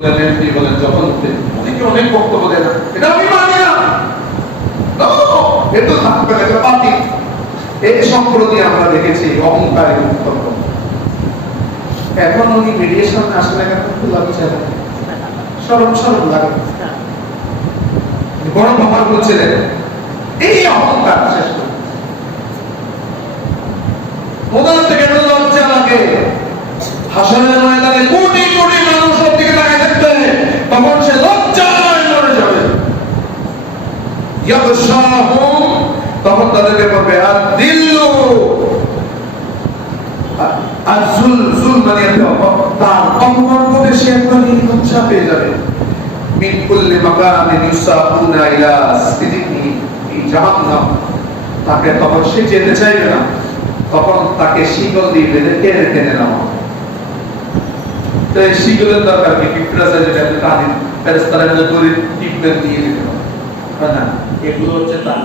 বলেন যখন অনেকে অনেক বক্তব্য দেয় না, এটা আমি মানি না, এটা থাকবে না, এটা বাতিল। এই সম্প্রতি আমরা দেখেছি অহংকারের উত্তপ্ত। এখন উনি মিডিয়ার সামনে আসলে না কেন খুব লাগছে, সরম সরম লাগে, বড় ব্যাপার বলছিলেন। এই অহংকার শেষ করে ওদের থেকে লজ্জা লাগে। হাসরের ময়দানে কোটি কোটি মানুষ ওর দিকে তাকিয়ে থাকবে, তখন সে লজ্জায় মরে যাবে। ইয়াবশাহুম, তখন তাদেরকে বলবে আদিল্লু, আযুল জুল মানে তার অপমান করে সে একবার লজ্জা পেয়ে যাবে। মিন কুল্লি মাকামিন ইউসাকুনা ইলা সিদিকি জাহান্নাম, তাকে তখন সে যেতে চাইবে না, তখন তাকে শিকল দিয়ে বেঁধে টেনে টেনে নেওয়া। তো এই শিকলের দরকার কি? পিঁপড়া যেটা টানি ফেরেশতারা দড়ি টিপে দিয়ে দিতে হয় না, এগুলো হচ্ছে তার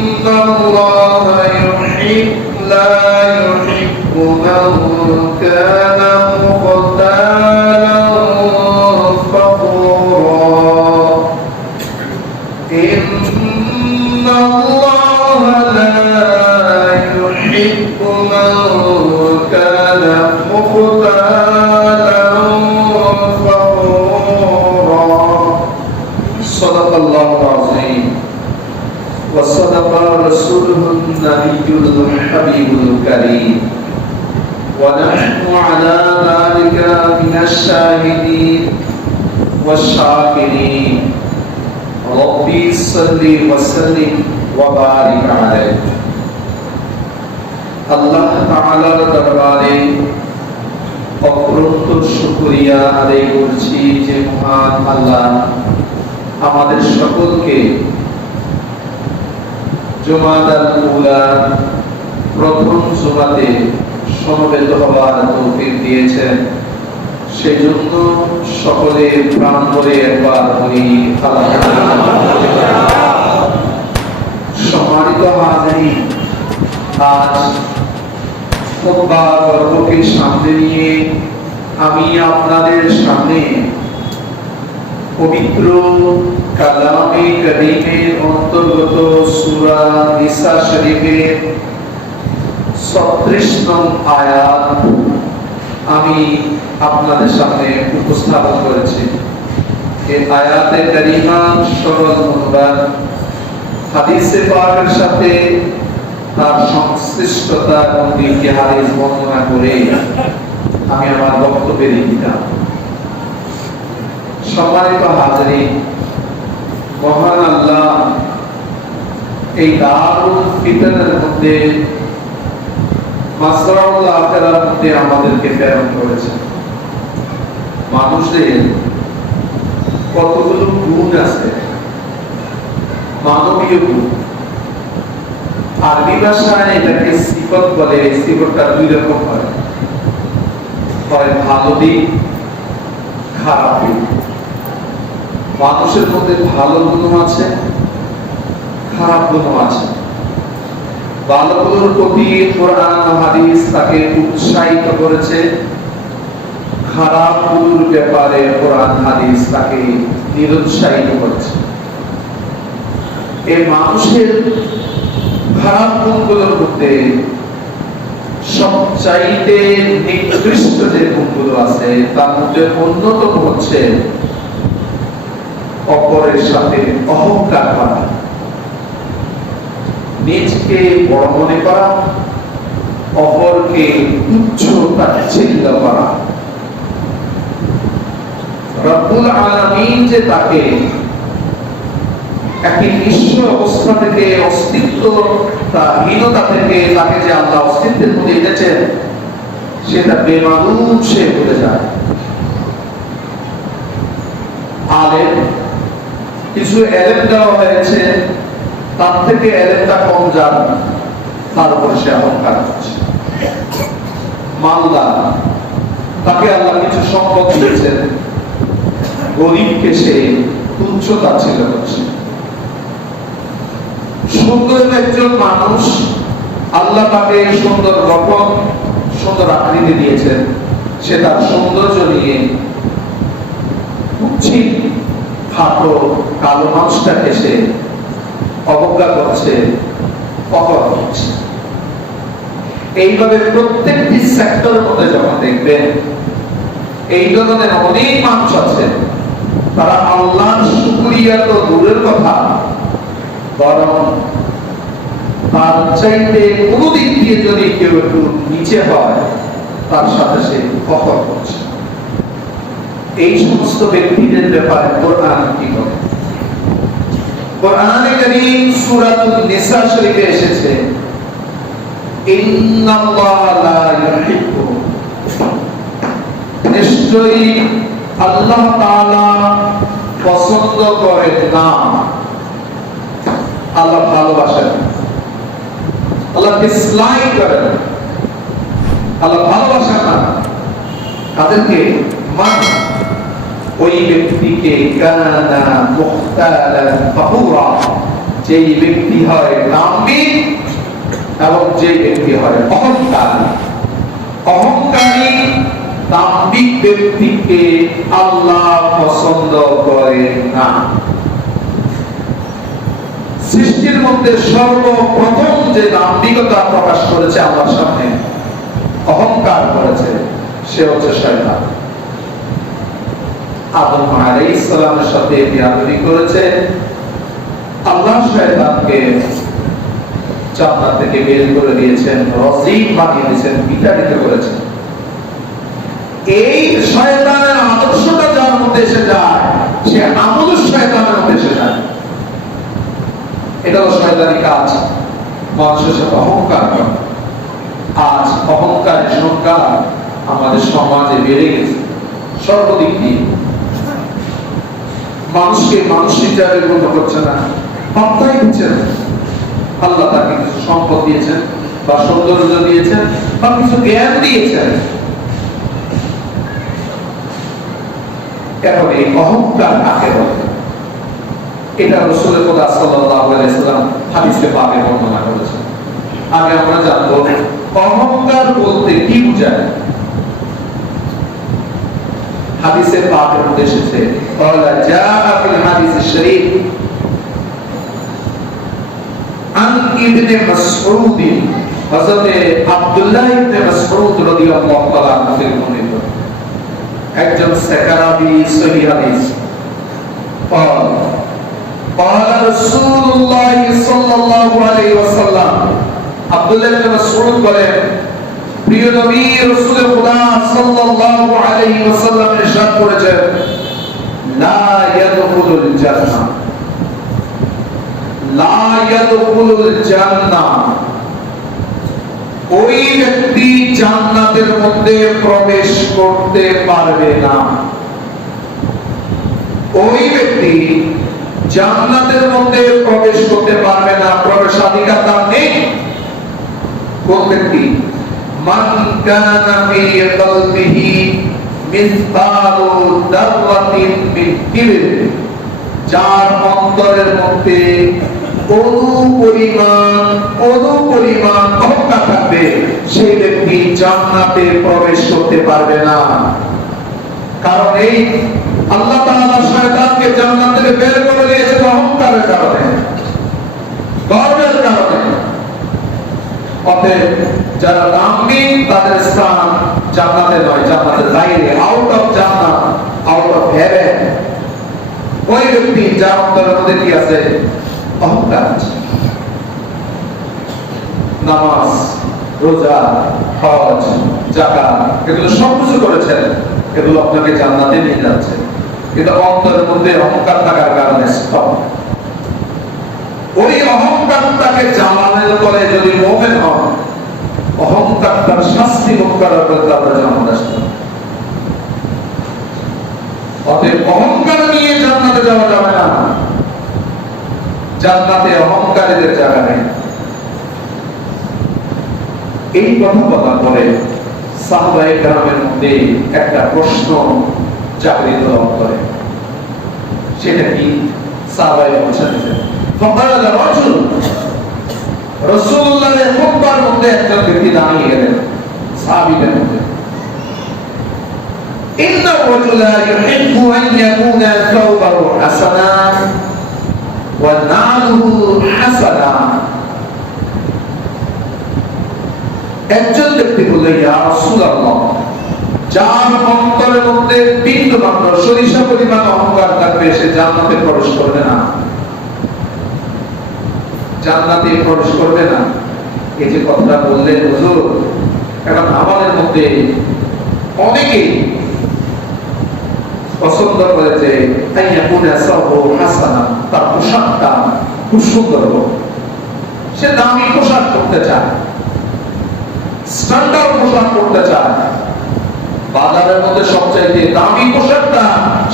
ইন্নাল্লাহা ইউহিব্বু লা ইউহিব্বু মান কানা মুখতালান ফাখুরা। ইন্নাল্লাহা লা ইউহিব্বু মান কানা মুখতালান ফাখুরা। সাদাকাল্লাহুল আযীম ওয়া সাদাকা রাসূলুহুন নাবিয়্যুল হাবিবুল কারীম ওয়া নাহনু আলা যালিকা মিনাশ শাহিদিন ওয়াশ শাকিরিন। রব্বি সাল্লি ওয়া সাল্লিম ওয়া বারিক আলাইহি। আল্লাহ তাআলার দরবারে অপরন্ত শুকরিয়া আদায় করছি যে মহান আল্লাহ আমাদের সকলকে জুমাদাল উলা প্রথম জুমাতে সমবেত হওয়ার তৌফিক দিয়েছেন। সেজন্য সকলে প্রাণ ভরে একবার বলি আলহামদুলিল্লাহ। সম্মানিত হাজিরিন, আজ খুতবা পর্বকে সামনে নিয়ে আমি আপনাদের সামনে পবিত্র কালামে কারীমের অন্তর্গত সূরা নিসা শরীফের 36 নং আয়াত আমি আপনাদের সামনে উপস্থাপন করেছি। এই আয়াতে কারীমা সরল অনুবাদ, হাদিসে পাকের সাথে তার সংশ্লিষ্টতা এবং দিকে হাদিস বর্ণনা করে আমি আমার বক্তব্যের দিলাম। সম্মানিত হাজিরিন, মহান আল্লাহ এই দারুল ফিতরের মধ্যে মাসরাউল আখিরার মধ্যে আমাদেরকে প্রেরণ করেছেন। মানুষের কতগুলো গুণ আছে, মানবীয় গুণ। আরবি ভাষায় এটাকে সিফত বলে। এই সিফতটা দুই রকম হয়, হয় ভালো দিক, খারাপ দিক। মানুষের মধ্যে ভালো গুণ আছে, খারাপ গুণ আছে। ভালো গুণের প্রতি কোরআন ও হাদিস তাকে উৎসাহিত করেছে, খারাপ গুণের ব্যাপারে কোরআন হাদিস তাকে নিরুৎসাহিত করেছে। এই মানুষের খারাপ গুণগুলোর মধ্যে সবচাইতে নিকৃষ্ট যে গুণগুলো আছে তার মধ্যে অন্যতম হচ্ছে অপরের সাথে অহংকার করা, নিজকে বড় মনে করা, অপরকে তুচ্ছ তাচ্ছিল্য করা। রব্বুল আলামিন যে তাকে একটি নিঃস্ব অবস্থা থেকে, অস্তিত্বহীনতা থেকে তাকে যে আল্লাহ অস্তিত্বের মধ্যে এনেছেন, সেটা বেমালুম সে ভুলে যায়। আলেম, কিছু এলেম দেওয়া হয়েছে, তার থেকে এলেমটা কম যান, তার উপর সে অহংকার করছে। মালদার, তাকে আল্লাহ কিছু সম্পদ দিয়েছেন, গরিবকে সে তুচ্ছ তাচ্ছিল্য করছে। সুন্দর একজন মানুষ, আল্লাহ তাকে সুন্দর গঠন, সুন্দর আকৃতি দিয়েছেন, সে তার সৌন্দর্য নিয়ে কুৎসিত খাটো কালো মানুষটাকে সে অবজ্ঞা করছে, অপরাধ করছে। এইভাবে প্রত্যেকটি সেক্টরের মধ্যে যখন দেখবেন এই ধরনের অনেক মানুষ আছে, তারা আল্লাহর শুকরিয়া তো দূরের কথা, বরং তার চাইতে কোনো দিক দিয়ে যদি কেউ একটু নিচে হয় তার সাথে সে ফখর করছে। এই সমস্ত ব্যক্তিদের ব্যাপারে কোরআন কি বলে? কোরআনে কারীম সূরাতুন নিসা শরীফে এসেছে, ইন্নাল্লাহা লা ইউহিব্বু, নিশ্চয়ই আল্লাহ তাআলা পছন্দ করেন না, আল্লাহ ভালোবাসেন, আল্লাহ ডিসলাইক করেন, আল্লাহ ভালোবাসেন না তাদেরকে। মান, ওই ব্যক্তিকে, কানা মুখতালান ফাখুরা, যেই ব্যক্তি হয় দাম্ভিক এবং যেই ব্যক্তি হয় অহংকারী। অহংকারী দাম্ভিক ব্যক্তিকে আল্লাহ পছন্দ করেন না। সৃষ্টির মধ্যে সর্বপ্রথম যে দাম্ভিকতা প্রকাশ করেছে আল্লাহর সামনে, অহংকার করেছে, সে হচ্ছে শয়তান। আদম আলাইহিস সালামের সাথে বিয়াদবি করেছে, আল্লাহ শয়তানকে জান্নাত থেকে বের করে দিয়েছেন, রজিম বানিয়ে দিয়েছেন, বিতাড়িত করেছেন। এই শয়তানের আদর্শটা যার মধ্যে এসে যায়, সে আমল শয়তানের মধ্যে এসে যায়। এটা হলো শয়তানি কাজ, মানুষের সাথে অহংকার করা। আজ অহংকারের সংখ্যা আমাদের সমাজে বেড়ে গেছে সর্বদিক দিয়ে। মানুষকে মানুষ হিসাবে গণ্য করছে না, পাত্তাই দিচ্ছে না। আল্লাহ তাকে কিছু সম্পদ দিয়েছেন, বা সৌন্দর্য দিয়েছেন, বা কিছু জ্ঞান দিয়েছেন, এখন এই অহংকার কাকে বলে? এটা রাসূল খোদা সাল্লাল্লাহু আলাইহি সাল্লাম হাদিসে পাকে বর্ণনা করেছেন। আগে আমরা জানবো অহংকার বলতে কি বোঝায়। হাদিসে পাকের মধ্যে এসেছে, ক্বালা জাআ ফিল হাদিস শরীফ আন ইবনে মাসউদ, হযরত আব্দুল্লাহ ইবনে মাসউদ রাদিয়াল্লাহু তাআলা থেকে বর্ণিত একজন সাহাবী সহিহ হাদিস। قال رسول الله صلى الله عليه وسلم, আব্দুল্লাহ ইবনে মাসউদ বলেন, প্রিয় নবী রাসূল খোদা সাল্লাল্লাহু আলাইহি ওয়াসাল্লাম ইরশাদ করেছেন, লা ইয়াদখুলুল জান্নাহ, লা ইয়াদখুলুল জান্নাহ, ওই ব্যক্তি জান্নাতের মধ্যে প্রবেশ করতে পারবে না। ওই ব্যক্তি জান্নাতের মধ্যে প্রবেশ করতে পারবে না, প্রবেশাধিকার তার নেই। কোন ব্যক্তি? মান কানা ফি কলবিহি মিসকালু দাররাতিন মিন কিবর, যার অন্তরের মধ্যে পরিমাণ অহংকার থাকবে, সেই ব্যক্তি জান্নাতে প্রবেশ করতে পারবে না। কারণ এই আল্লাহ তাআলা শয়তানকে জান্নাত থেকে বের করে দিয়েছেন অহংকারের কারণে, গর্বের কারণে। অতএব যারা দাম্ভিক তাদের স্থান জান্নাতে নয়, জান্নাতের বাইরে, আউট অফ জান্নাত, আউট অফ হেভেন। ওই ব্যক্তি যার অন্তরের মধ্যে কি আছে? অহংকার আছে। নামাজ, রোজা, হজ, যাকাত, এগুলো সব কিছু করেছেন, এগুলো আপনাকে জান্নাতে নিয়ে যাচ্ছে, কিন্তু অন্তরের মধ্যে অহংকার থাকার কারণে স্টপ। ওই অহংকারটাকে জানানোর পরে যদি মুমিন হন, অহংকারটার শাস্তি ভোগ করার পরে তারপরে জান্নাত আসবে। অতএব অহংকার নিয়ে জান্নাতে যাওয়া যাবে না, জান্নাতে অহংকারীদের জায়গা নেই। এই কথা বলার পরে সাহাবায়ে কেরামের মধ্যে একটা প্রশ্ন জাগরিত করে। সেটা কি? সাহাবায়ে বলছেন, ফাকাল রাজুল, রাসূলুল্লাহর খুতবার মধ্যে একজন ব্যক্তি দাঁড়িয়ে গেলেন, সাহাবীদের মধ্যে ইন্না রাজুলা ইউহিব্বু আন ইয়াকুনা সাওবাহু হাসানা ওয়া নালুহু হাসানা। একজন ব্যক্তি বললেন, ইয়া রাসূলুল্লাহ, যার অন্তরের মধ্যে বিন্দু মাত্র সরিষা পরিমাণ অহংকার থাকবে সে জান্নাতে প্রবেশ করবে না, জান্নাতে প্রবেশ করবে না। এই যে কথাটা বললেন হুজুর, এখন আমাদের মধ্যে অনেকেই পছন্দ করে যে তার পোশাকটা খুব সুন্দর হোক, সে দামি পোশাক করতে চায়, স্ট্যান্ডার্ড পোশাক করতে চায়, বাজারের মধ্যে সবচাইতে দামি পোশাকটা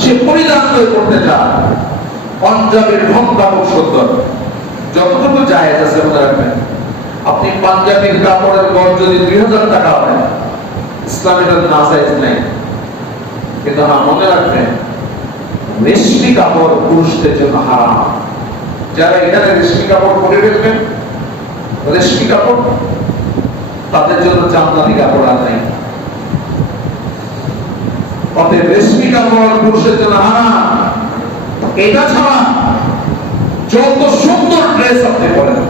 সে পরিধান করতে চায়। পাঞ্জাবির ঢংটা খুব সুন্দর, যতটুকু জায়েজ আছে মনে রাখবেন। আপনি পাঞ্জাবির কাপড়ের গড় যদি 2000 টাকা হয়, ইসলামের নাজায়েজ নাই। কিন্তু মনে রাখবেন, রেশমি কাপড় পুরুষদের জন্য হারাম। যারা এখানে রেশমি কাপড় পরে ফেলবেন, রেশমি কাপড়, তাদের জন্য জান্নাতি কাপড় আর নাই। অতএব রেশমি কাপড় পুরুষের জন্য হারাম। এটা ছাড়া যত সুন্দর ড্রেস আপনি পরেন,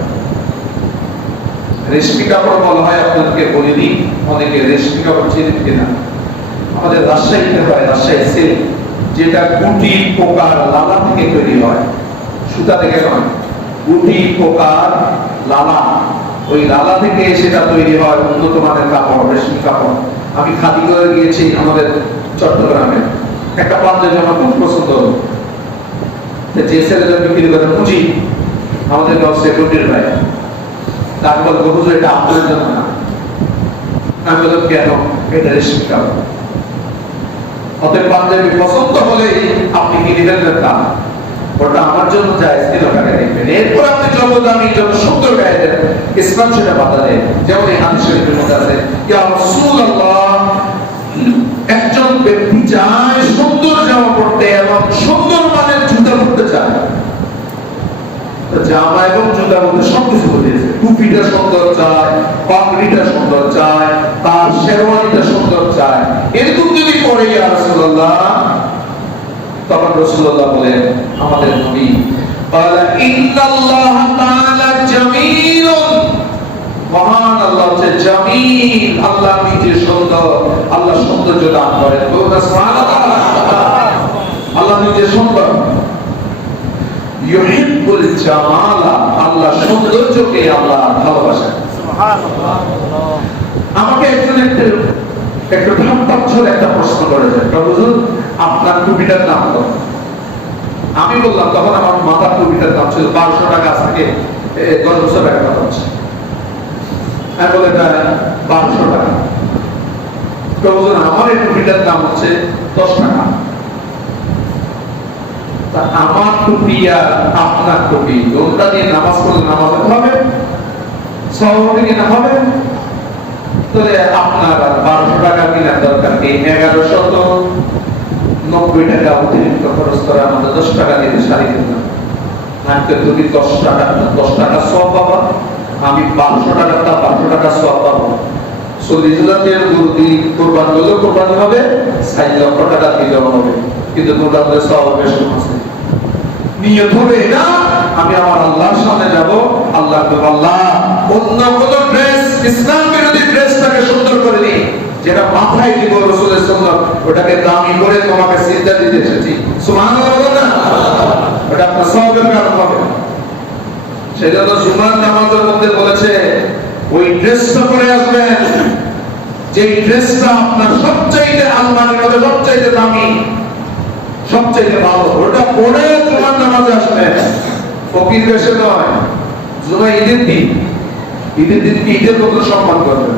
রেশমি কাপড় বলা হয়, আপনাদেরকে বলিনি, অনেকে রেশমি কাপড় চিনেন কিনা। আমাদের রাজশাহীতে হয় রাজশাহী সিল্ক, যেটা গুটি পোকার লালা থেকে তৈরি হয়, সুতা থেকে নয়, গুটি পোকার লালা, ওই লালা থেকে সেটা তৈরি হয় উন্নত মানের কাপড়, রেশমি কাপড়। আমি খাদি করে গিয়েছি আমাদের চট্টগ্রামে, একটা পাঞ্জাবি আমার খুব পছন্দ হলো। যে ছেলেটা বিক্রি করে পুঁজি, আমাদের সেক্রেটারির ভাই, তাকে বলে হুজুর এটা আপনার জন্য না। আমি বললাম কেন? এটা রেশমি কাপড়। অতএব পাঞ্জাবি পছন্দ হলে আপনি কিনে ফেলবেন না, ওটা আমার জন্য জায়েজ, 3 টাকা দিবেন। এরপর আপনি যত দামি যত সুন্দর গায়ে দেন, ইসলাম সেটা বাধা দেয়। যেমন এই হাদিস শরীফের মধ্যে আছে, ইয়া রাসূলুল্লাহ, একজন ব্যক্তি চায় সুন্দর জামা পরতে এবং সুন্দর মানের জুতা পরতে চায়। জামা এবং জুতার মধ্যে সবকিছু বলেছে, টুপিটা সুন্দর চায়, পাগড়িটা সুন্দর চায়, তার শেরওয়ানিটা সুন্দর চায়। এরকম যদি করে ইয়া রাসূলুল্লাহ, তখন রাসূলুল্লাহ বলেন, আমাদের নবী ক্বালা ইন্নাল্লাহা তাআলা জামিলুন, মহান আল্লাহ হচ্ছে জামিল, আল্লাহ নিজে সুন্দর, আল্লাহ সৌন্দর্য দান করেন। সুবহানাল্লাহ, আল্লাহ নিজে সুন্দর। ইউহিব্বুল জামালা, আল্লাহ সৌন্দর্যকে আল্লাহ ভালোবাসেন। সুবহানাল্লাহ। আমাকে একজন একটু ঠাট্টাচ্ছল একটা প্রশ্ন করেছেন, হুজুর আপনার টুপিটার দাম কত? আমি বললাম, তখন আমার মাথার টুপিটার দাম ছিল 1200 টাকা, থেকে 10 বছর আগে কথা হচ্ছে। আমি বলে এটা 1200 টাকা। তো হুজুর আমার এই টুপিটার দাম হচ্ছে 10 টাকা। তা আমার টুপি আর আপনার টুপি দুটো দিয়ে নামাজ পড়লে নামাজ হবে, সওয়াব কি না হবে? তাহলে আপনার 1200 টাকা কিনার দরকার কি? 1190 টাকা অতিরিক্ত খরচ করে আমাদের 10 টাকা দিয়ে শাড়ি কিনলাম। আমি তো তুমি 10 টাকা সওয়াব পাবা, আমি 1200 টাকাটা 1200 টাকা সওয়াব পাবো। 40,000 টাকার গরু দিয়ে কুরবানি হলে কুরবানি হবে, 6 লক্ষ টাকা দিলেও হবে, কিন্তু কুরবানির সওয়াব বেশি আছে। নিয়ত হবে না, আমি আমার আল্লাহর সামনে যাব, আল্লাহ বলবে, আল্লাহ অন্য কোন ড্রেস, ইসলাম বিরোধী ড্রেসটাকে সুন্দর করে নি, যেটা মাথায় দিব রাসূলের সুন্নাত, ওটাকে দামি করে তোমাকে সিজদা দিতে এসেছি। সুবহানাল্লাহ বলো না, ওটা আপনার সওয়াবের কারণ হবে। সেজন্য জুমার নামাজের মধ্যে বলেছে, ওই ড্রেসটা পরে আসবেন যে ড্রেসটা আপনার সবচাইতে আলমারির মধ্যে সবচাইতে দামি, সবচাইতে ভালো, ওটা পরে জুমার নামাজে আসবেন। ফকির বেশে নয়, জুমা ঈদের দিন, ঈদের দিন কি ঈদের মতো সম্মান করবেন,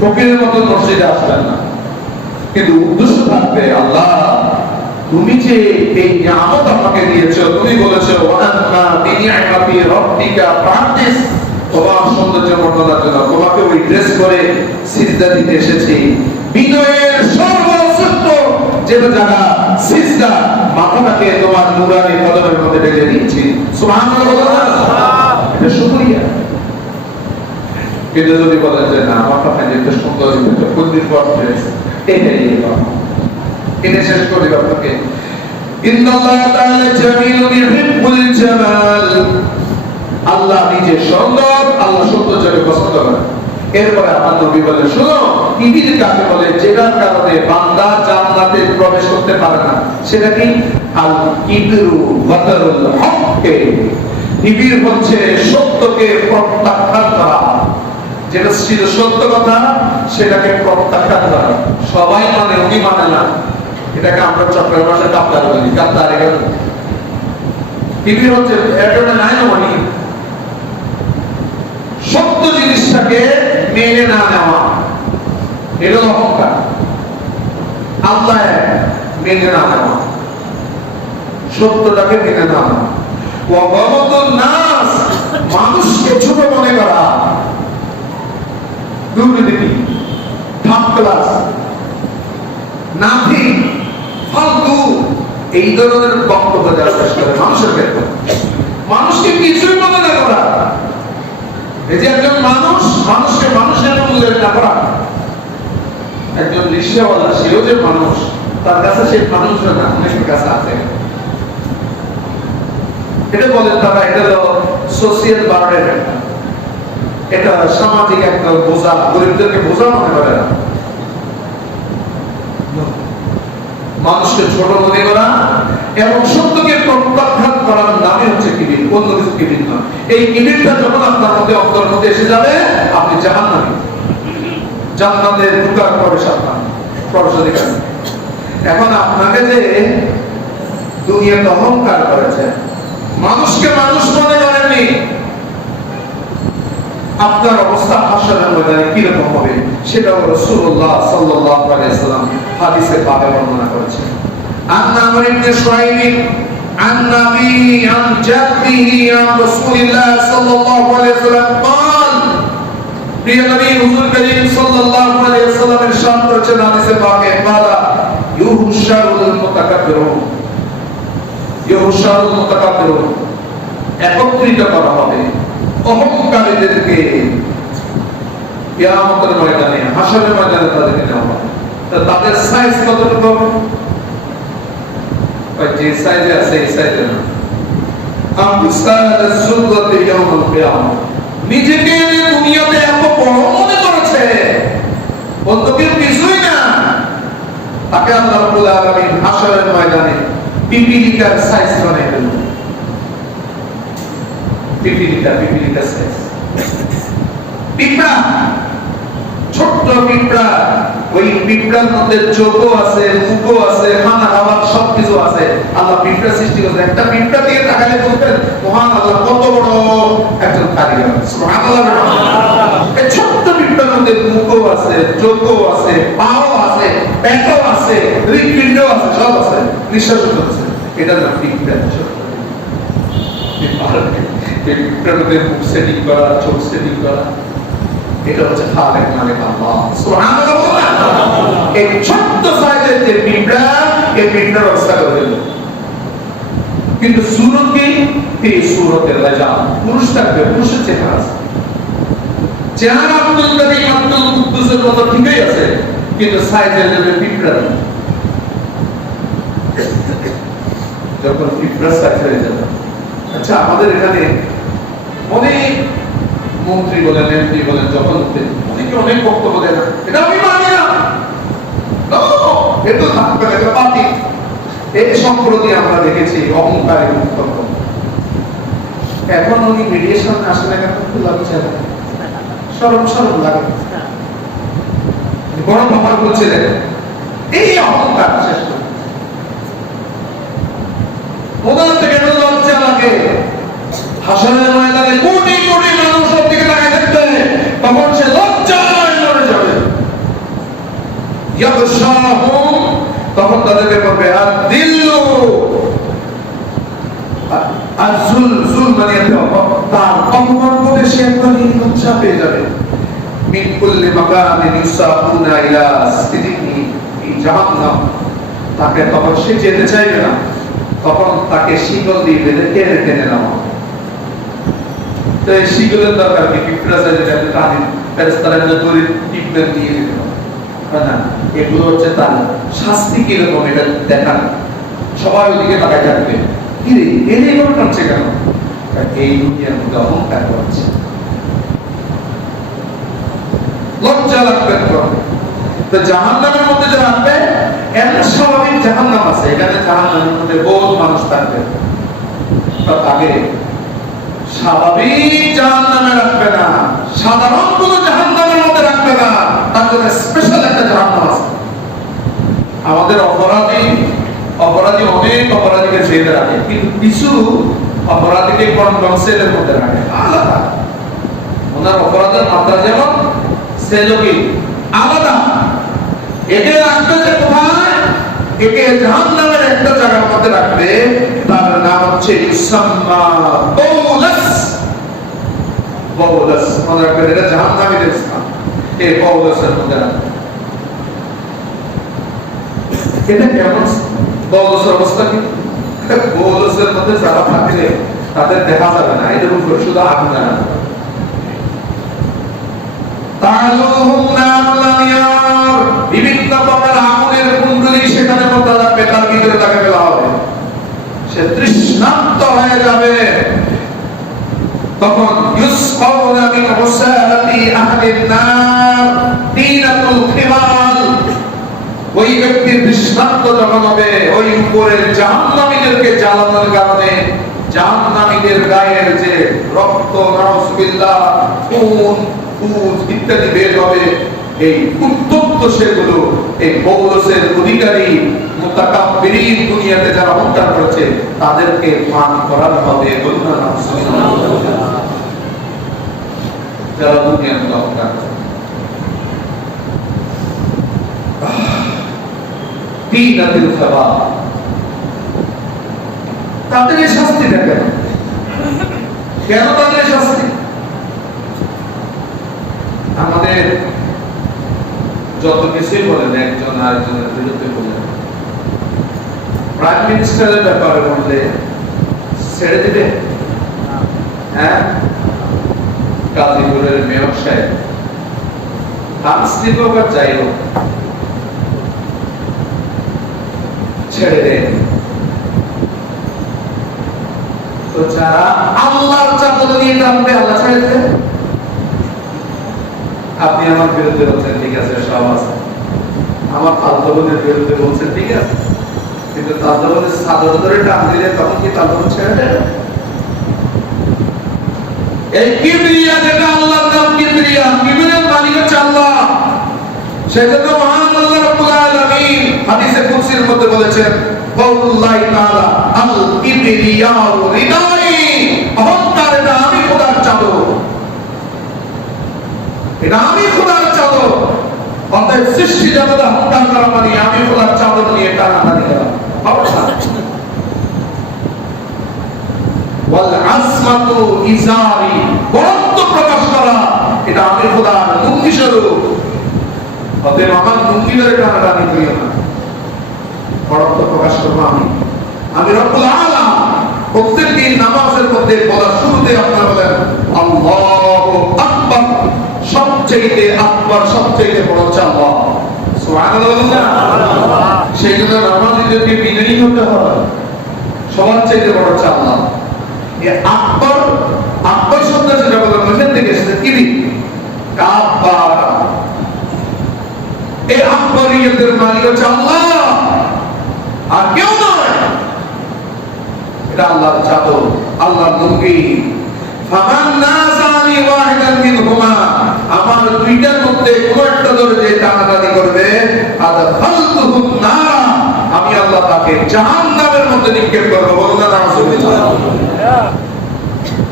ফকিরের মতো মসজিদে আসবেন না। কিন্তু উদ্দেশ্য থাকবে, আল্লাহ তুমি যে এই নিয়ামত আমাকে দিয়েছো, তুমি বলেছো ওয়ান্না বিনিআমাতি রাব্বিকা ফাহাদিস, তোমার সৌন্দর্য বর্ণনার জন্য তোমাকে ওই ড্রেস করে সিজদা দিতে এসেছি। বিনয়ের সর্বশ্রেষ্ঠ যেটা জায়গা সিজদা, মাথাটাকে তোমার নূরানি কদমের মধ্যে ঢেলে দিয়েছি। সুবহানাল্লাহ, এটা শুকরিয়া। কিন্তু যদি বলেন যে না আমার কথা যেতে সুন্দর কুন্দির পর এটাই এটা শেষ করি আপনাকে ইন্নাল্লাহ তাআলা জামিলুন ইউহিব্বুল জামাল আল্লাহ নিজে সুন্দর আল্লাহ সৌন্দর্যকে পছন্দ করেন এরপরে আমার নবী বলেন শুনো কিবির কাকে বলে যেটার কারণে বান্দা জান্নাতে প্রবেশ করতে পারে না সেটা কি আল কিবরু ওয়াতারুল হককে কিবির হচ্ছে সত্যকে প্রত্যাখ্যান করা যেটা ছিল সত্য কথা সেটাকে প্রত্যাখ্যান করা সবাই মানে উনি মানে না এটাকে আমরা চট্টগ্রাম ভাষায় কাপ্তার বলি কাপ্তার এটা কিবির হচ্ছে এটা নাই মানে সত্য জিনিসটাকে মেনে না নেওয়া এটা অহংকার আল্লাহ মেনে না নেওয়া সত্যটাকে মেনে না নেওয়া ওয়াবাদুন নাস মানুষকে ছোট মনে করা দুর্নীতি থার্ড ক্লাস নাথিং ফালতু এই ধরনের বক্তব্য দেওয়ার চেষ্টা করে মানুষের ক্ষেত্রে মানুষকে কিছুই মনে না করা এই যে একজন মানুষ মানুষকে মানুষের মূল্যায়ন না করা একজন রিক্সাওয়ালা সেও যে মানুষ তার কাছে সে মানুষ না অনেকের কাছে আছে এটা বলেন তারা এটা হলো সোশিয়াল বার্ডেন এটা সামাজিক একটা বোঝা গরিবদেরকে বোঝা মনে করে না মানুষকে ছোট মনে করা এবং সত্যকে প্রত্যাখ্যান করার নামে হচ্ছে কিবির অন্য কিছু কিবির নয় এই কিবিরটা যখন আপনার মধ্যে অন্তর মধ্যে এসে যাবে আপনি জাহান্নামী জান্নাতে ঢোকার প্রবেশাধিকার এখন আপনাকে যে দুনিয়াতে অহংকার করেছে মানুষকে মানুষ মনে করেননি আপনার অবস্থা হাসরের ময়দানে কি রকম হবে সেটা রাসূলুল্লাহ সাল্লাল্লাহু আলাইহি ওয়াসাল্লাম হাদিসে পাবে বর্ণনা করেছেন আন আমর ইবনে শুআইব আন নবী আন জাদ্দিহি আন রাসূলিল্লাহ সাল্লাল্লাহু আলাইহি ওয়াসাল্লাম قال প্রিয় নবী হুজুর করিম সাল্লাল্লাহু আলাইহি ওয়াসাল্লাম ইরশাদ করেছেন হাদিসে পাকে বালা ইউহশারুল মুতাকাব্বিরুন ইউহশারুল মুতাকাব্বিরুন একত্রিত করা হবে অহংকারীদেরকে কিয়ামতের ময়দানে হাসরের ময়দানে তাদেরকে নেওয়া হবে তাদের সাইজ কতটুকু হবে ওই যে সাইজে আছে এই সাইজে না আমসাল সুদরাতি ইয়াউমুল কিয়ামah নিজেকে দুনিয়াতে এত বড় মনে করেছে অন্য কেউ কিছুই না তাকে আল্লাহ রাব্বুল আলামিন হাসরের ময়দানে পিপিলিকার সাইজ বানাই দেবেন পিপিলিকা সাইজ পিঁপড়া ছোট্ট পিঁপড়া ওই পিঁপড়ার মধ্যে চোখও আছে মুখও আছে খানা খাবার সবকিছু আছে আল্লাহ পিঁপড়া সৃষ্টি করেছে একটা পিঁপড়া দিয়ে তাকালে বুঝবেন মহান আল্লাহ কত বড় একজন কারিগর সুবহানাল্লাহ এই ছোট্ট পিঁপড়ার মধ্যে মুখও আছে চোখও আছে পাও আছে পেটও আছে হৃদপিণ্ডও আছে সব আছে নিঃশ্বাস চলছে এটা না পিঁপড়া পিঁপড়াদের মুখ সেটিং করা চোখ সেটিং করা এটা হচ্ছে খালেক মালিক আল্লাহ সুবহানাল্লাহ এই ছোট্ট সাইজের যে পিঁপড়া এই পিঁপড়ার অবস্থা করে দিল কিন্তু সূরত কি এই সূরতের রাজা পুরুষ থাকবে পুরুষের চেহারা আছে চেহারা আব্দুল করিম আব্দুল কুদ্দুসের মতো ঠিকই আছে কিন্তু সাইজের যে পিঁপড়া যখন পিঁপড়া সাইজ হয়ে যাবে আচ্ছা আমাদের এখানে অনেক মন্ত্রী বলেন এমপি বলেন যখন অনেকে অনেক বক্তব্য দেন এটা আমি মানি না এটা থাকবে এটা পার্টি এই সম্প্রতি আমরা দেখেছি অহংকারী বক্তব্য এখন উনি মিডিয়ার সামনে আসেন না কেন খুব লাগছে সরম লাগে বড় ব্যাপার বলছিলেন এই অহংকার শেষ করে ওদের থেকে লজ্জা লাগে হাসরের ময়দানে কোটি কোটি মানুষ ওর দিকে তাকায় থাকবে তখন সে লজ্জায় মরে যাবে ইয়াবশাহুম তখন তাদেরকে বলবে আদিল্লু আযুল যুল মানে তার অপমান করে সে একবার লজ্জা পেয়ে যাবে মিন কুল্লি মাকামিন ইউসাবুনা ইলা সিদিকি জাহান্নাম তাকে তখন সে যেতে চাইবে না তখন তাকে শিকল দিয়ে বেঁধে টেনে নেওয়া তো এই শিকলের দরকার কি পিঁপড়া চাইলে টানি ফেরেশতারা দড়ি টিপমেন্ট দিয়ে দিল না, এগুলো হচ্ছে তার শাস্তি কিরকম এটা দেখান। সবাই ওদিকে তাকায় থাকবে, কি রে এগুলো করছে কেন? এই দুনিয়ার মধ্যে অহংকার করছে, লজ্জা লাগবে। তো জাহান্নামের মধ্যে যে রাখবে, এমন স্বাভাবিক জাহান্নাম আছে, এখানে জাহান্নামের মধ্যে বহুত মানুষ থাকবে, তাকে স্বাভাবিক জাহান্নামে রাখবে না, সাধারণ কোন জাহান্নামের মধ্যে রাখবে না, তার জন্য স্পেশাল একটা জাহান্নাম আছে। আমাদের অপরাধী অনেক অপরাধীকে জেলে রাখে, কিন্তু কিছু অপরাধীকে কন্ডম সেলের মধ্যে রাখে, আলাদা। ওনার অপরাধের মাত্রা যেমন, সেলও কি আলাদা। একে রাখবে যে কোথায়? একে জাহান্নামের একটা জায়গার মধ্যে রাখবে, তার নাম হচ্ছে ইউসাম্মা বাউলাস। বাউলাস মনে রাখবেন, এটা জাহান্নামীদের স্থান। এই বাউলাসের মধ্যে রাখবে। এটা কেমন বাউলাসের অবস্থা? কি বাউলাসের মধ্যে যারা থাকলে তাদের দেখা যাবে না, এদের উপর শুধু আগুন জানা। বিভিন্ন প্রকার আগুনের কুণ্ডলী সেখানে মধ্যে রাখবে, তার ভিতরে তাকে ফেলা হবে, সে তৃষ্ণার্ত হয়ে যাবে। তখন ইউসকাউনা মিন উসালাতি আহলিন নার তিনাতুল খিমাল। ওই ব্যক্তির দৃষ্টান্ত যখন হবে, ওই উপরের জাহান্নামীদেরকে জ্বালানোর কারণে জাহান্নামীদের গায়ের যে রক্ত, নাউজুবিল্লাহ, খুন ইত্যাদি বের হবে, এই উত্তপ্ত সেগুলো এই বৌলসের অধিকারী মুতাকাব্বিরিন, দুনিয়াতে যারা অহংকার করেছে তাদেরকে পান করানো হবে। যারা দুনিয়ার মধ্যে অহংকার করে, তিনাতুল খাবা, তাদের এই শাস্তিটা কেন? কেন তাদের এই শাস্তি? আমাদের যত কিছুই বলেন, একজন আরেকজনের বিরুদ্ধে বলেন, প্রাইম মিনিস্টারের ব্যাপারে বললে ছেড়ে দিবে? হ্যাঁ, গাজীপুরের মেয়র সাহেব আনস্লিপ হোক আর যাই হোক, ছেড়ে দেন। তো যারা আল্লাহর চাদর নিয়ে টানবে, আল্লাহ ছেড়ে দেন। আপনি আমার বিরুদ্ধে বলছেন, ঠিক আছে, সব আছে। আমার তালতবনের বিরুদ্ধে বলছেন, ঠিক আছে, কিন্তু তালতবনের চাদর ধরে টান দিলে তখন কি তালতবন ছেড়ে দেন? এই কিবরিয়া, যেটা আল্লাহর নাম কিবরিয়া, কিবরিয়ার মালিক হচ্ছে আল্লাহ। সেজন্য মহান আল্লাহ রাব্বুল আলামিন হাদিসে কুদসির মধ্যে বলেছেন, কাউলুল্লাহি তাআলা আল কিবরিয়াউ রিদাই, অহংকার এটা আমি খোদার চাদর, এটা আমি খোদার চাদর। অতএব সৃষ্টি জগতে অহংকার করা মানে আমি খোদার চাদর নিয়ে টানাটানি করা। ওয়াল আসমাতু ইজারি, বরত্ব প্রকাশ করা, এটা আমি খোদার লুঙ্গি স্বরূপ। অতএব আমার লুঙ্গি ধরে টানাটানি করিও না, বরত্ব প্রকাশ করবো আমি রব্বুল আলামিন। প্রত্যেক দিন নামাজের মধ্যে বলার শুরুতে আপনারা বলেন আল্লাহু আকবার, সবচেয়ে আকবার, সবচেয়ে বড় হচ্ছে আল্লাহ। সুবহানাল্লাহ। সেই জন্য নামাজীদেরকে বিনয়ী হতে হয়, সবার চাইতে বড় হচ্ছে আল্লাহ। এই আকবার, আকবার শব্দ যেটা বলেন ওখান থেকে এসেছে কিবি, কাব্বার। এই আকবরিয়তের মালিক হচ্ছে আল্লাহ, আর কেউ নয়। এটা আল্লাহর চাদর, আল্লাহর লুঙ্গি। ফামান নাযানি ওয়াহিদান মিনহুমা, আমার দুইটার মধ্যে কোন একটা ধরে যে টানাটানি করবে, আদখালতুহুন নারা, আমি আল্লাহ তাকে জাহান্নামের মধ্যে নিক্ষেপ করব। বলুন না নাউজুবিল্লাহ।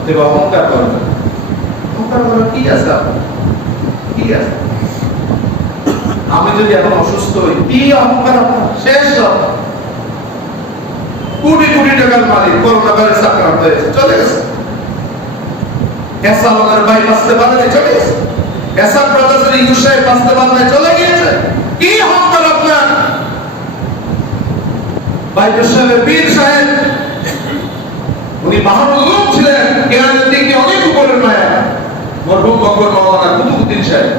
দেব অহংকার করবে, অহংকার করে কি আছে? কি আছে? আমি যদি এখন অসুস্থ হই, কি অহংকার? শেষ সব। কোটি কোটি টাকার মালিক করোনা ভাইরাস আক্রান্ত হয়েছে, চলে গেছে। এসালনের ভাই বাঁচতে পারে না, চলে গেছে। এসাল ব্রাদার্সের ইউসুফ সাহেব বাঁচতে পারে না, চলে গিয়েছে। কি অহংকার আপনার? বাইতুল সাহেবের পীর সাহেব, উনি বাহাদুর লোক ছিলেন, জ্ঞানের দিকে অনেক উপরের মায়া। মরহুম বকর মাওলানা কুতুবউদ্দিন সাহেব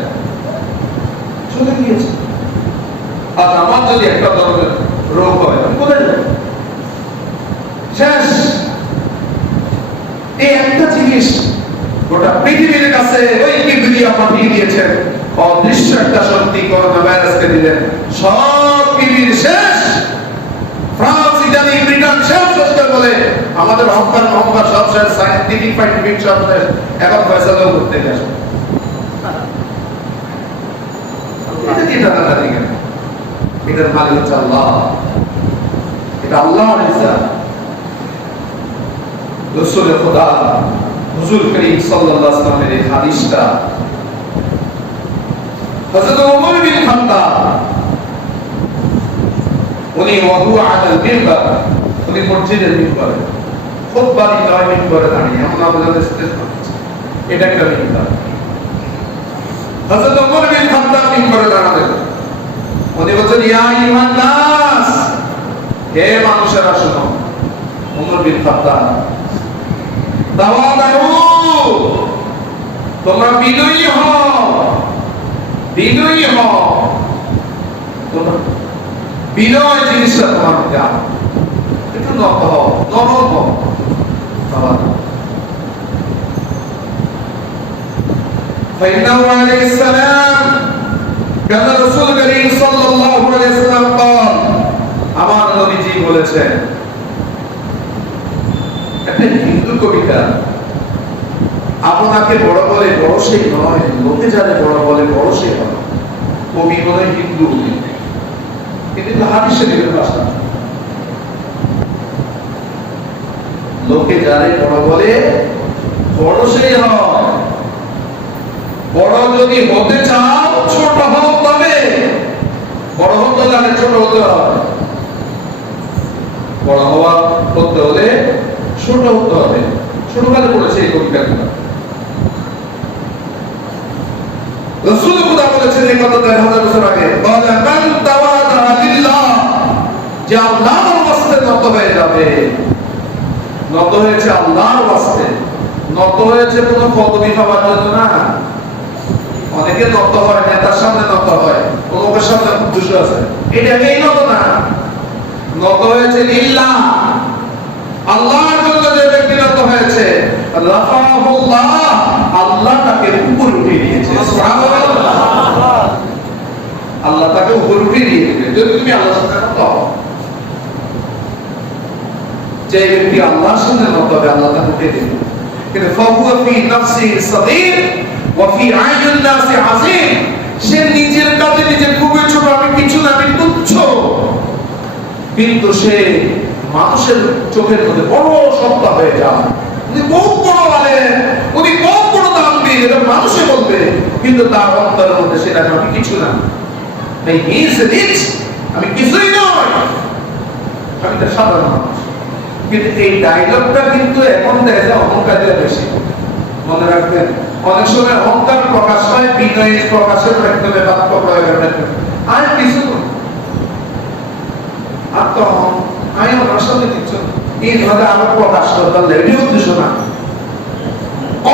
চলে গিয়েছে। আজ আমার যদি একটা ধরনের রোগ হয় আমি কোথায় যাব? শেষ। এই একটা জিনিস গোটা পৃথিবীর কাছে ওই কিবরিয়া পাঠিয়ে দিয়েছেন, অদৃশ্য একটা শক্তি করোনা ভাইরাসকে দিলেন, সব পৃথিবীর শেষ। ফ্রান্স, ইতালি, ব্রিটেন সব শেষ করে বলে আমাদের অহংকার সব শেষ, সায়েন্টিফিক সব শেষ, এখন ফয়সালাও করতে গেছে। এটা কি টানাটানি কেন? এটার মালিক হচ্ছে আল্লাহ, এটা আল্লাহর ইচ্ছা। রাসূল খোদা হুজুর করিম সাল্লাল্লাহু আলাইহি ওয়াসাল্লামের এই হাদিসটা হযরত ওমর বিন খাত্তাব উনি ওয়াহু আলাল মিম্বার, উনি মসজিদের মিম্বারে খুতবা দিতে হয়, মিম্বারে দাঁড়িয়ে আমরা বলতে স্টেজ করছি, এটা একটা মিম্বার। হযরত ওমর বিন খাত্তাব মিম্বারে দাঁড়ালেন, উনি বলছেন ইয়া আইয়ুহান নাস, হে মানুষেরা শুনো। ওমর বিন খাত্তাব তাওয়াদু, তোমরা বিনয়ী হও, বিনয়ী হও, তোমরা বিনয় জিনিসটা তোমার মধ্যে আনো, একটু নত হও, নরম হও। فإنه عليه السلام كان رسول كريم صلى الله عليه وسلم قال, আমার নবীজি বলেছেন, একটা হিন্দু কবিতা, আপনাকে বড় বলে বড় সেই নয়, লোকে যারে বড় বলে বড় সেই হয়। কবি বলে হিন্দু, কিন্তু হাদিসে দিবেন ভাষা, লোকে যারে বড় বলে বড় সেই হয়। বড় যদি হতে চাও ছোট হও, তবে বড় হতে হলে ছোট হতে হবে। বড় হওয়া করতে হলে ছোট হতে হবে। ছোটকালে পড়েছে এই কবিতাগুলো। রাসূল খোদা বলেছেন এই কথা ১০০০ বছর আগে, বলা মান তাওয়াদা লিল্লাহ, যে আল্লাহর ওয়াস্তে নত হয়ে যাবে। নত হয়েছে আল্লাহর ওয়াস্তে, নত হয়েছে কোনো পদবি পাওয়ার জন্য না। অনেকে নত হয় নেতার সামনে, নত হয় অমুকের সামনে, খুশি আছে, এটা এই নত না। নত হয়েছে লিল্লাহ, আল্লাহর জন্য। যে ব্যক্তি নত হয়েছে রাফাহুল্লাহ, আল্লাহ তাকে উপর উঠিয়ে দিয়েছে। সুবহানাল্লাহ, আল্লাহ তাকে উপর উঠিয়ে দিয়েছে। যদি তুমি আল্লাহর সাথে নত হও, যে ব্যক্তি আল্লাহর সাথে নত হবে আল্লাহ তাকে উঠিয়ে দিবেন। কিন্তু ফাহুয়া ফি নাফসি সাগীর ওয়া ফি আইয়ুন নাস আযীম, সে নিজের কাছে নিজে খুবই ছোট, আমি কিছু না, আমি তুচ্ছ, কিন্তু সে মানুষের চোখের মধ্যে বড় সত্তা হয়ে যায়। উনি বহুত বড় আলেম, উনি বহুত বড় দানবীর, এটা মানুষে বলবে, কিন্তু তার অন্তরের মধ্যে সেটা আমি কিছু না, আমি কিছুই নয়, আমি তো সাধারণ মানুষ। কিন্তু এই ডায়লগটা কিন্তু এখন দেখা যায় অহংকারের বেশি। মনে রাখবেন, অনেক সময় অহংকার প্রকাশ হয় বিনয়ের প্রকাশের মাধ্যমে, বাক্য প্রয়োগের মাধ্যমে। আর কিছু আর তো আমি আমার সাথে কিছু এইভাবে আরো প্রকাশ করতে পারলে এটি উদ্দেশ্য না।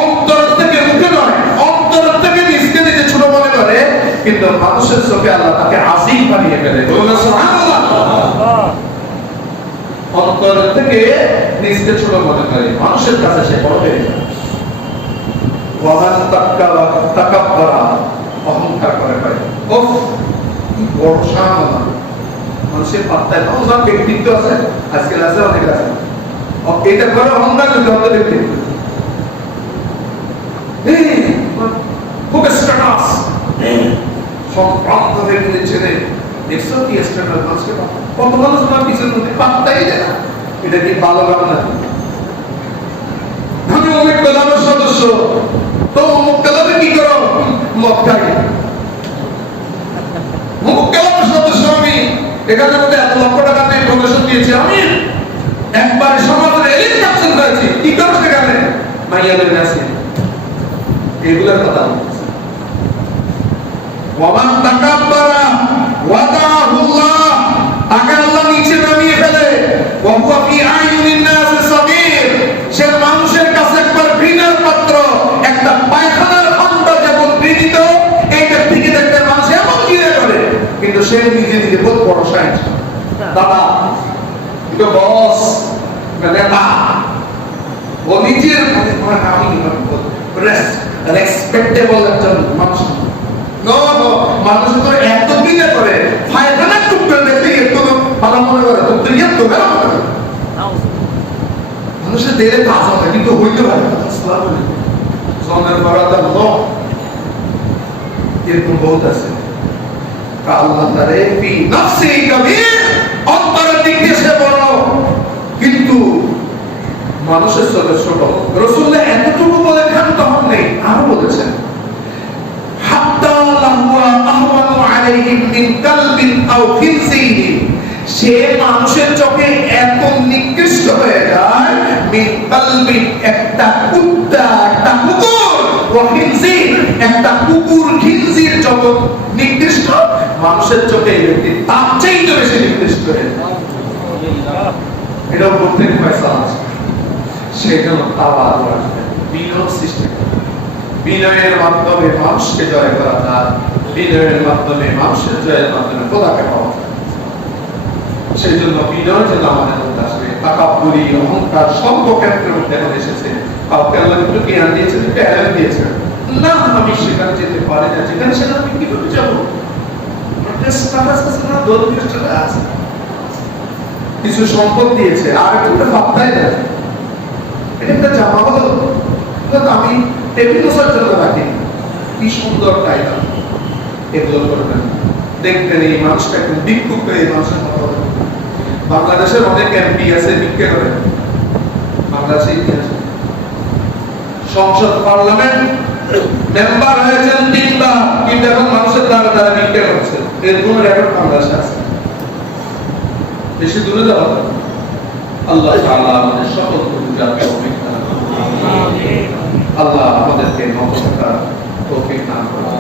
অন্তর থেকে মুখে নয়, অন্তর থেকে নিজকে নিজে ছোট মনে করে, কিন্তু মানুষের চোখে আল্লাহ তাকে আসীম বানিয়ে ফেলে। সুবহানাল্লাহ, অন্তর থেকে নিজকে ছোট মনে করে, মানুষের কাছে সে বড় হয়ে যায়। ওয়ামান তাকাব্বারা, অহংকার করে ভাই, ওফ কি বড় সামনা, মানুষের পাত্তায় না, ওনার ব্যক্তিত্ব আছে, আজকে আছে, অনেক আছে, এটা করে অহংকার করতে হবে। ব্যক্তিত্ব খুব স্ট্যাটাস সম্প্রান্ত হয়ে ছেলে দেখছো কি স্ট্যাটাস, মানুষকে কত মানুষ তোমার পিছনের মধ্যে পাত্তাই দেয় না। এটা কি ভালো লাগে না? আমি অনেক ক্লাবের সদস্য, তো অমুক ক্লাবে কি করো, মদ খাই। অমুক ক্লাবের সদস্য আমি, এখানে মধ্যে 1 লক্ষ টাকা দিয়ে ডোনেশন দিয়েছি, আমি একবার সমাজের এলিট কালেকশন করেছি। কি করো সেখানে? মাইয়াদের কাছে। এগুলোর কথা বলছি। ওয়ামান তাকাব্বারা ওয়াদাহুল্লাহ, তাকে আল্লাহ নিচে নামিয়ে ফেলে। ওয়া হুয়া ফি আইয়ুনিন নাস সাগীর, সে মানুষের কাছে একবার ঘৃণার পাত্র, একটা পায়খানার সে নিজে নিজে বহুত বড় সায়েন্স দাদা এটা বস নেতা ও নিজের আমি রেসপেক্টেবল একজন মানুষ মানুষ তো এত দিনে করে ফায়দানা টুকটা দেখলে একটু ভালো মনে করে তো তুই এত ভালো মনে করে মানুষের দেহে কাজ হবে কিন্তু হইতে পারে আসসালামু আলাইকুম সোনার বারাদা লো এরকম বহুত আছে আল্লাহ তারে ফি নফসি কবির অন্তরের দিক দিয়ে সে বড় কিন্তু মানুষের চোখে ছোট রাসূলুল্লাহ এতটুকু বলে ক্ষান্ত হন নাই আরো বলেছেন হাত্তা লাহুয়া আহওয়ানু আলাইহিম মিন কালবিন আও খিনসিহি সে মানুষের চোখে এত নিকৃষ্ট হয়ে যায় মিন কালবিন একটা কুত্তা একটা কুকুর ওয়া খিনজির একটা কুকুর খিনজির যত নিকৃষ্ট মানুষের চোখে এই ব্যক্তি তার চাইতে বেশি নিকৃষ্ট হয়ে যায় এটা প্রত্যেক পয়সা আছে সেজন্য তাওয়াদু আসবে বিনয় সৃষ্টি বিনয়ের মাধ্যমে মানুষকে জয় করা যায় বিনয়ের মাধ্যমে মানুষের জয়ের মাধ্যমে খোদাকে পাওয়া যায় সেই জন্য বিনয় যেন আমাদের মধ্যে আসবে তাকাব্বুরি অহংকার সর্বক্ষেত্রের মধ্যে এখন এসেছে কাউকে আল্লাহ একটু জ্ঞান দিয়েছেন প্যারেল দিয়েছেন না আমি সেখানে যেতে পারি না যেখানে সেখানে আমি কিভাবে যাবো কিছু সম্পদ দিয়েছে আর একটা ভাবতাই দেয় এটা একটা জামা হলো আমি টেবিল বসার জন্য রাখি কি সুন্দর টাইলা এগুলো করবেন দেখবেন এই মানুষটা একদম ভিক্ষুক হয়ে এই মানুষের মতো বাংলাদেশের অনেক এমপি আছে ভিক্ষে করে বাংলাদেশে ইতিহাসে সংসদ পার্লামেন্ট মেম্বার হয়েছেন তিনবার কিন্তু এখন মানুষের দ্বারা দ্বারা ভিক্ষে করছে এরকম রেকর্ড বাংলাদেশে আছে বেশি দূরে যাওয়া আল্লাহ তাআলা আমাদের সকল গুনাহ তৌফিক দান করুন আল্লাহ আমাদেরকে নমস্কার তৌফিক দান করুন